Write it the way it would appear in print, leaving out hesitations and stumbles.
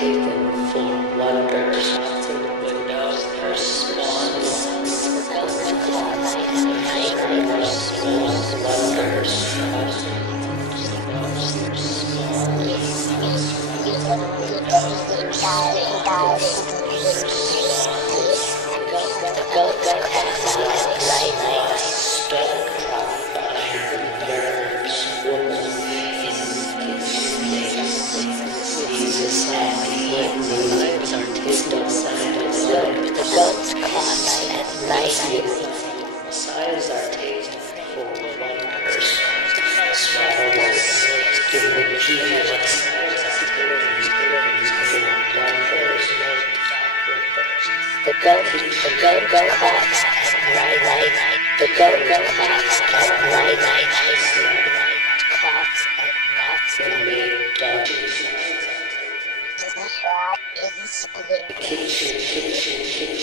taken for wonders. In the windows, her spawns. The goats caught at night. Her spawns wonders. The goats caught at night. Stonecrop, iron birds, woman Jesus had lives are taken side by side. The goats caught at night. Messiahs are taken for wonders. Swallows given Jesus. The goat caught at night. The goat caught at night. Caught at night. Kitchen.